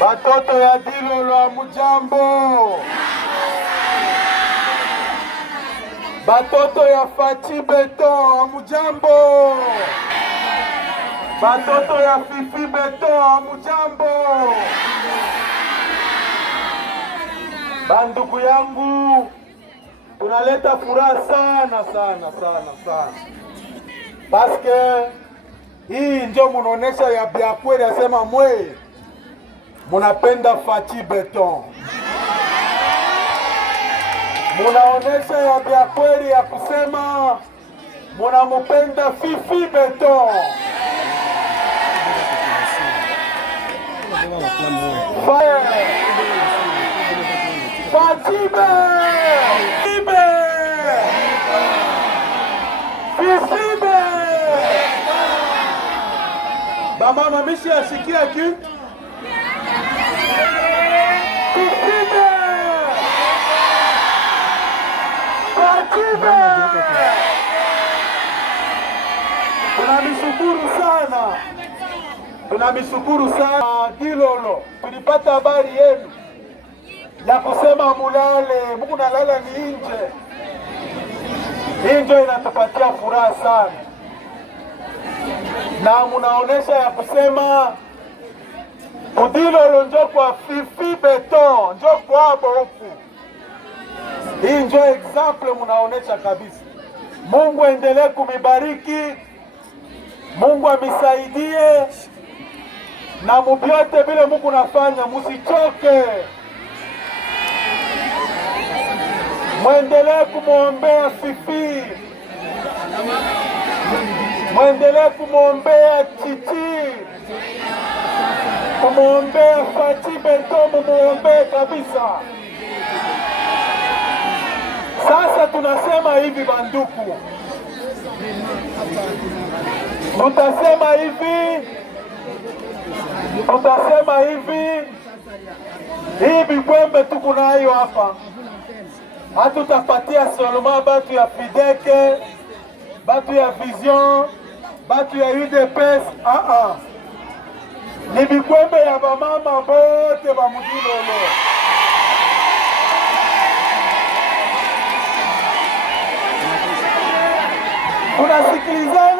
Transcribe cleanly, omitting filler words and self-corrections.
Batoto ya Dilolo hamujambo? Batoto ya Fachi Beton hamujambo? Batoto ya Fifi Beton hamujambo? Bandugu yangu, tunaleta furaha sana sana sana sana, paske hii ndio munaonesha ya byakweli, asema mwe munapenda Fachi Beton, munaonesha ya byakweli ya kusema munamupenda Fifi Beton. Fachi Bamama mishi ashikia kitu tunamishukuru sana Dilolo. Tulipata habari yenu ya kusema mulale, muku nalala ni nje. Hii ndio inatupatia furaha sana, na munaonesha ya kusema Dilolo njo kwa Fifi Beton, njo kwabo huku. Hii njo example munaonesha kabisa. Mungu endelee kumibariki, Mungu amisaidie, na mubyote vile muku nafanya musichoke. Mwendelee kumwombea Fifi, mwendelee kumwombea Chichi, kumwombea Fachi Beton, mumuombee kabisa. Sasa tunasema hivi banduku, tutasema hivi, hii bikwembe tuko nayo hapa, hatutapatia soloma batu ya Fideke, batu ya Vision, batu ya UDPS. Ni bikwembe ya bamama bote ba Mudilolo. Tunasikilizana